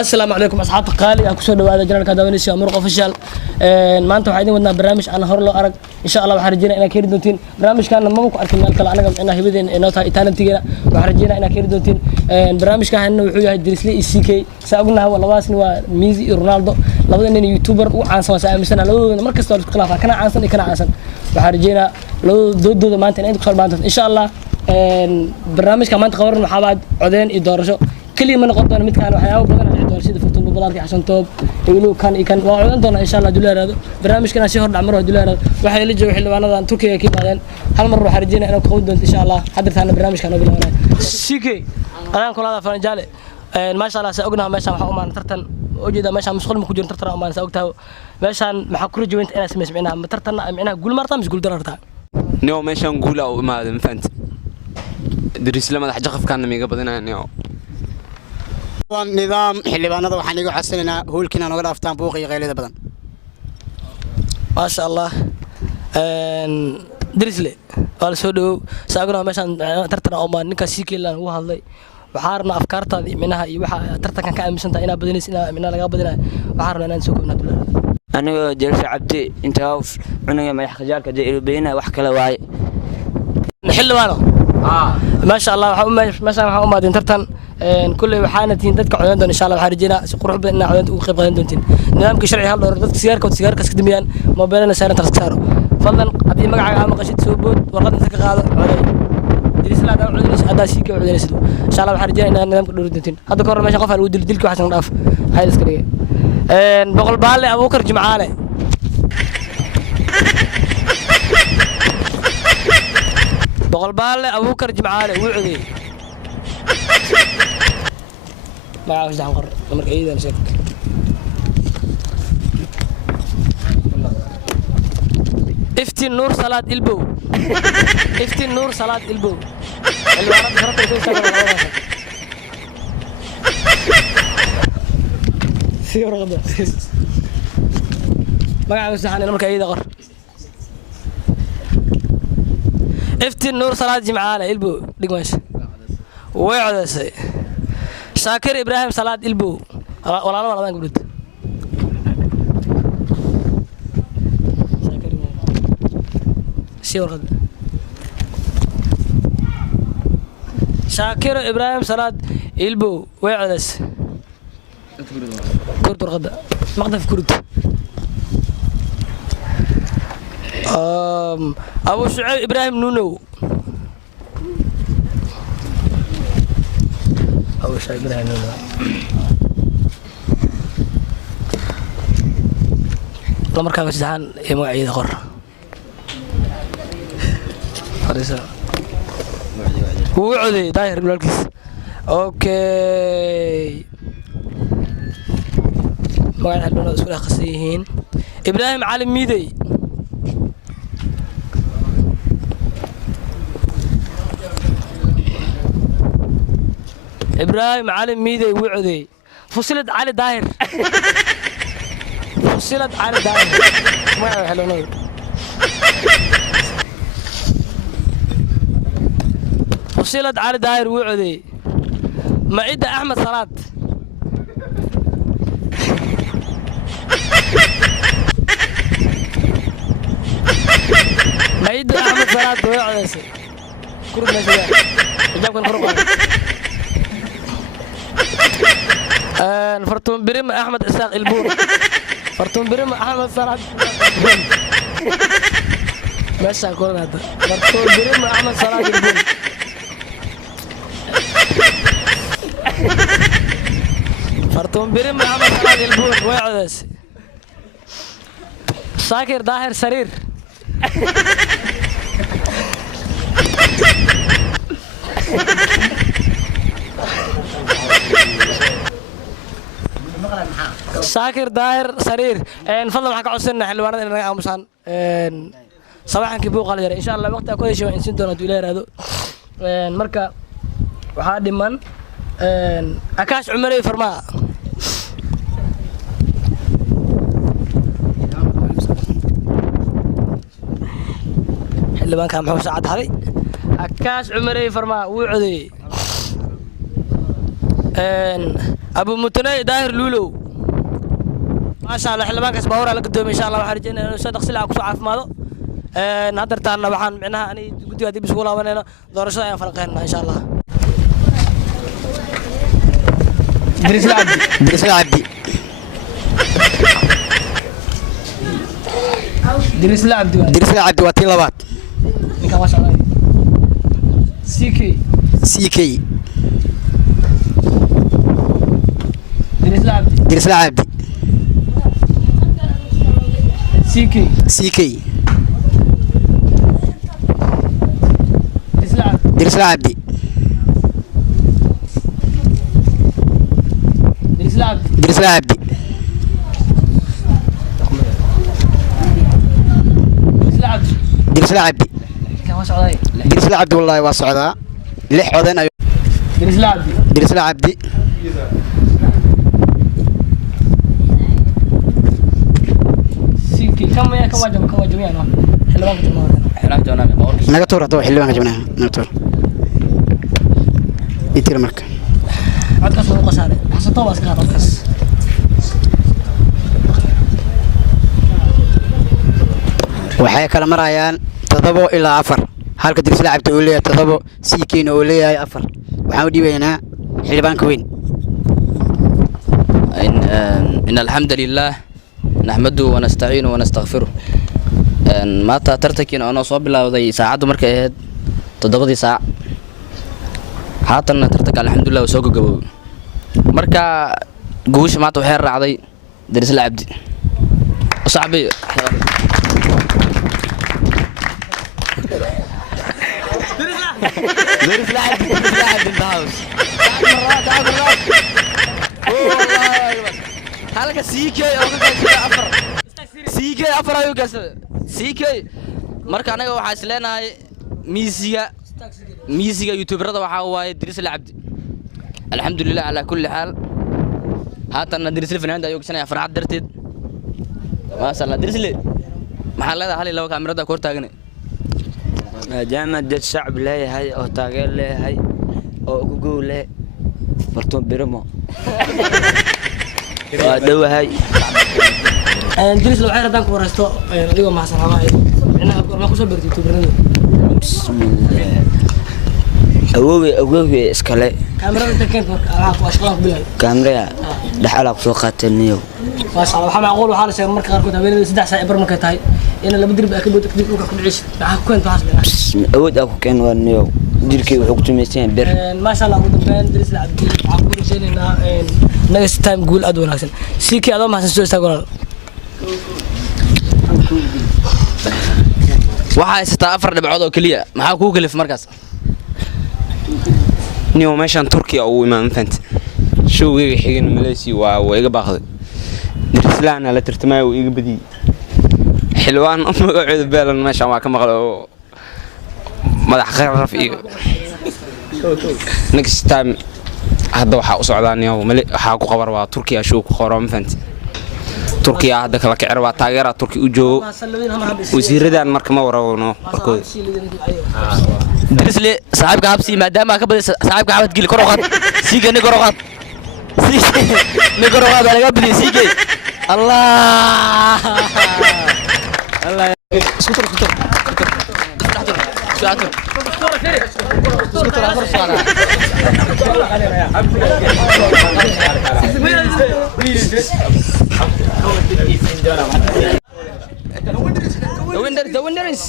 السلام عليكم أصحاب قالي أكو سود هذا جنرال كدوانيس يا مرق أوفيشال ما أنتم عايزين ودنا برنامج أنا هرلو أرق إن شاء الله وحرجينا إنا كير دوتين برنامج كان ما ممكن أركن الكل أنا إنا هبدين إنا تالنت تيجينا وحرجينا إنا كير دوتين برنامج كان إنه وحوي درسلي السيكي سأقولنا هو لواسن وميزي رونالدو لابد إني يوتيوبر وعن سوا مثلا لو مركز صار خلافة كنا عانسن كنا عانسن وحرجينا لو دود ما أنت عندك صار إن شاء الله برنامج كمان تقرر محابد عدين يدرسوا كل من قدنا متكان وحياة وبدنا نعيد ورشيد في الطب بلارك عشان توب يقولوا كان وعندنا إن شاء الله دولار هذا برنامج كنا شهر عمره دولار وحي اللي جو حلو أنا تركيا كيف بعدين هالمرة حرجينا أنا وكود إن شاء الله حدث عن برنامج كانوا بيلعبونه سيكي أنا كل هذا فرنجالي ما شاء الله سأقولنا ما شاء الله ما ترتن وجد ما شاء مسخول مخجون ترتن ما سأقولته ما شاء محكور جوينت أنا سمعنا ما ترتن معنا قول مرة مش قول دررتها نيو ما شاء نقول أو ما فهمت درس لما حاجة خف كان ميجا بدنا نيو نظام حلبانada waxaan igu xasilina hoolkina naga dhaaftaan buuq iyo qeylada badan ما شاء الله درسلي قال سودو ساقنا meeshan tartan oo ma ninka siikiilan uu hadlay waxaarna afkaartaadii minaha iyo waxa tartankan ka aaminsan tahay ina badinaysa ina mina laga badinay waxaarna inaan soo koobnaa dulada aniga jeelsa cabdi inta cunuga madax qajaarka jeelbeena wax kala waay xilwaano ما شاء الله مثلا waxaan u maadin tartan كل وحنا تين dadka codaan إن شاء الله waxaan rajeenaa si qurux badan in codaan uga qayb qaadan doontiin nidaamka sharci hal door dadka sigaarka iska damiyaan mobilana saaran tartan saaro fadlan hadii magacaaga ama qashid soo bood warqad inta ka qaado coday dirisla da codaysa adaa si ka codaysa إن شاء الله waxaan rajeenaa nidaamka dhowr doontiin hadda kor meesha qof aan u dilka waxaan dhaaf hay iska dhigay boqol baalle Abuukar Jimcaale boqol baalle Abuukar Jimcaale wuu coday ما عاوز دعم قر لما كيد أنا شك افتي النور صلاة البو افتي النور صلاة البو الورد خرط يكون سبب سيور غدا ما عاوز دعم لما كيد قر افتي النور صلاة جمعانة البو دقماش ويعد سي شاكر إبراهيم صلاة البو ولا ما قلت شاكر إبراهيم صلاة البو ويعدس كرت الغداء مقدف كرت أبو شعيب إبراهيم نونو أول شيء إبراهيم نونو لما كان مسجحان يمو عيد غر وعدي داير بالكيس اوكي ما نحلونا اسئله خاصيين ابراهيم عالم ميدي ابراهيم عالم ميدي وعدي فصلت علي داير فصلت علي داير ما حلونا فصلت علي داير وعدي معيدة أحمد صلاة معيدة أحمد صلاة وعدي كرب نسيان إجابة الخروق فرتون بريم أحمد إساق البور فرتون بريم أحمد صلاة ماشي أقول هذا فرتون بريم أحمد صلاة البور فرتون بريم أحمد صلاة البور ويعدس شاكر داهر سرير شاكر داهر سرير نفضل معك عسرنا حلوانا إننا عمسان صباحا كيبوق على جري إن شاء الله وقت أكون شيء إنسان دونا دولار هذا مركا وحاد من أكاش عمري فرما حلو ما كان محوس عاد هذي أكاش عمري فرما وعدي أبو متناي داهر لولو ما شاء الله حلبان كاس باورا لقدوم إن شاء الله waxaan rajeynayaa inuu soo dhaqsi leh ku soo caafimaado hadartaana waxaan micnaha ani guddiga dib isugu laabanayna doorashada ayaan falqeynaa insha Allah درس العبدي دريس العبدي درس العبدي واتي لبات ninka ma sha Allah سي كي دريس العبدي درس العبدي سي كي سي كي دريس العبدي درس العبدي دريس العبدي درس العبدي دريس العبدي درس العبدي ninka ma sha Allah درس العبدي والله واسعدا لح عودين دريس العبدي درس العبدي سي كي كم واجب يعني حلوان كتير naga tuur hadda xilibaan ka jabnaa naga tuur itir marka codkaas lagu qasaaray xasato waa iska qaad codkaas waxay kala marayaan 7 ilaa 4 halka dirsla cabdi uu leeyahay 7 siikiina uu leeyahay 4 waxaan u dhibaynaa xilibaanka weyn إن الحمد لله نحمده ونستعينه ونستغفره ما ترتكين أنا صوب الله ذي ساعات مركه تضغطي ساعة حاطنا ترتك الحمد لله وسوق جبوب مركا جوش ما تحير عضي درس العبد صعبي درس العبد الهاوس هلك سيكي سيكي أفر أيو كاس سيكي مركا أنا وحاس لنا ميزيا يوتيوبر هذا وحاول درس العبد الحمد لله على كل حال هات أنا درس الفنان ده يوكسنا فرع درتد ما شاء الله درس لي محل هذا حالي لو كاميرا ده كورت أغني maadaama dad shacab leeyahay oo taageer leeyahay oo ugu gow leh bartoon biramo waa dhawahay دريس لو عير دانك ورستو adigoo mahsan xamaa ina ma ku soo bartay tubrada bismillah awoowe iskale kaamirada takeen waxa ku ashqalaaf bilay kaamira dhaxal ku soo qaataniyo ما شاء الله waxaa macquul waxaa la sheegay marka qaarkood habeenada 3 saac bar markay tahay in laba dirbi ka bood kadib dhulka ku dhicaysid waxa ku keento waxaas awood ku keen waniyo jirkii wuxuu ku tumaysan bir ما شاء الله ugu dambeyn دريس العبدي waxa ku rajaynaynaa next time gool aad wanaagsan sikii adoo mahsan soo istaago waxaa haysataa 4 dhibcood oo kaliya maxaa kuu kalif markaas نيو ماشان تركيا أو إمام فنت شو ويجي حين ماليزي ويجي باخذ درس لنا لا ترتمي ويجي بدي حلوان أم قاعد بالا ماشان ما كم غلو ما خير في next time هذا waxaa u socdaaniyo waxa ku qabar waa Turkiya shuu ku qoran fant Turkiya hada kala kicir waa taageera Turki u joogo wasiiradan marka ma warawno barkood درس لي صاحبك عبسي ما دام كبد صاحبك عبد جيل كروقات سيجي نكروقات سيجي نكروقات على قبل سيجي الله الله سكتر The winners.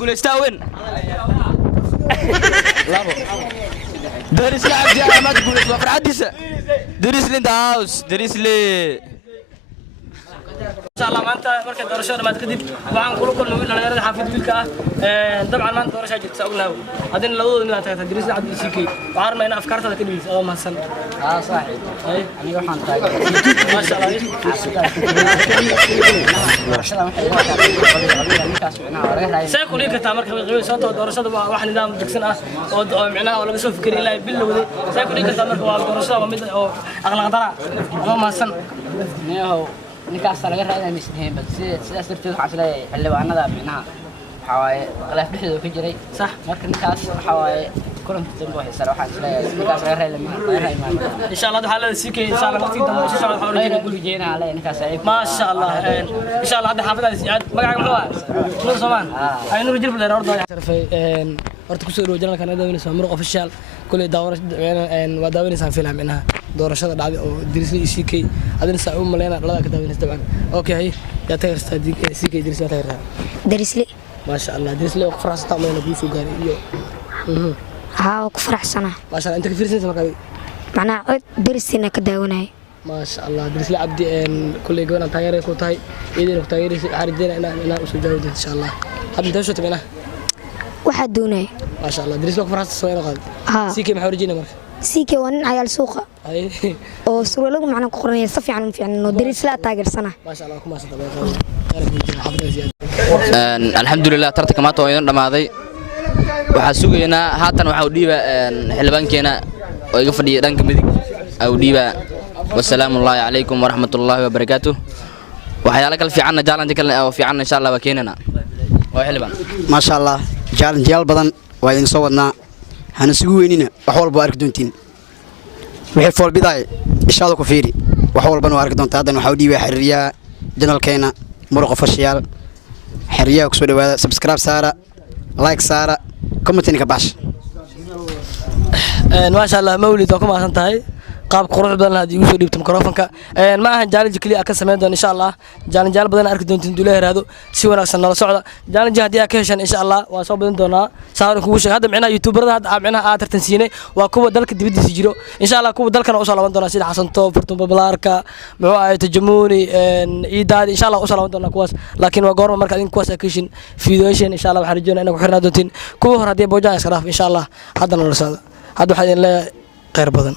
Gulestan win. Labo. Daris la abdi Ahmad Gules wa Fradisa. Daris in the house. Daris le. إن شاء الله ما أنت مركز دورشة ما تكذب وعن كل نوع أنا أرد حافظ بالك طبعا ما أنت دورشة جت سأقول له هذين لو إنه تدريس عبد الشيكي وعارف ما أنا أفكار تلك البيت أو ما سن صحيح أي أنا يوحنا تاج ما شاء الله سيكون لك تامر كبير صوت دورشة واحد نظام جكسن أو معناها ولا بيشوف فكر إلا بالله سيكون لك تامر دورشة ومد أو أغلى قدرة أو ما سن ninkaas laga raadinay misneen bal sidaas darteed waxa isleeyahay xillibaanada binaha waxa waaye khilaaf dhexdooda ka jiray صح marka ninkaas waxa waaye kulanka dambe waxay sare waxaan isleeyahay ninkaas laga reeyay إن شاء الله هذا سيكي إن شاء الله وقتي دم إن شاء الله حوري guri jeena ale ninkaas ay ما شاء الله إن شاء الله هذا حافظ هذا سياد مقعد محوا نور زمان أي نور جرب لنا أرض horta kusoo dhawo janalka ana daawanaysa muruq official kulay waa daawanaysaa filam inaha doorashada dhacday oo dirisli CK adina saa u maleena dhalada ka daawanaysa dabcan okay hay ya taageerta CK dirisli taageerta darisli ma sha Allah dirisli oo farxasta ma inuu soo gaaray iyo haa ku faraxsana ma sha Allah inta ka fiirsanaysa markaa macnaa cod darisina ka daawanay ma sha Allah dirisli abdi kulay goona taageeray ku tahay idin ku taageeray xaridina ina u soo jaawdo insha Allah hadda taasho tabina waxa doonay ما شاء الله درس لك فرصة سوينا قاد سيكي محور جينا مرة سيكي وان عيال سوقة أي oo surwalagu macna ku qoranaya si fiican no daris la taageersana ما شاء الله كما صدق alxamdulilah tartanka maanta waa idin dhamaaday waxaa sugaynaa haatan waxa uu dhiiba xildhibaankeena oo iga fadhiya dhanka midig uu dhiiba wasalaamu calaykum waraxmatullaahi wabarakaatuh waxyaalo kale fiicanna jaalanti kale oo fiicanna insha allah waa keenana waa xildhibaan ما شاء الله جال بدن وين صوتنا هنسوي ويننا وحول بارك دونتين وحي فول بداية إشارة كفيري وحول بنو أرك دونت هذا نحاول دي حرية جنال كينا مرق فشيال حرية وكسور هذا سبسكرايب سارة لايك سارة كومنتين كباش ما شاء الله مولد وكم عشان تاي qaab qurux badan la hadiyo soo dhiibto mikrofonka ma ahan challenge kaliya ka sameyn doon insha Allah challenge badan arki doontiin dulay raado si wanaagsan nala socda challenge hadii ka heshan insha Allah waa soo badan doonaa saaran kugu sheeg hadda micnaha youtuberada hadda micnaha aad tartan siinay waa kuwa dalka dibadiisa jiro insha Allah kuwa dalkana u soo laaban doona sida Xasan Toob Furtun Bablaarka muxuu ahay Tajamuni iidaad insha Allah u soo laaban doona kuwaas laakiin waa goorma marka idin kuwaas ka heshin videoation insha Allah waxaan rajaynayaa inaad ku xirnaa doontiin kuwa hor hadii boojaa iska dhaaf insha Allah hadda nala socda hadda waxaan idin leeyahay khayr badan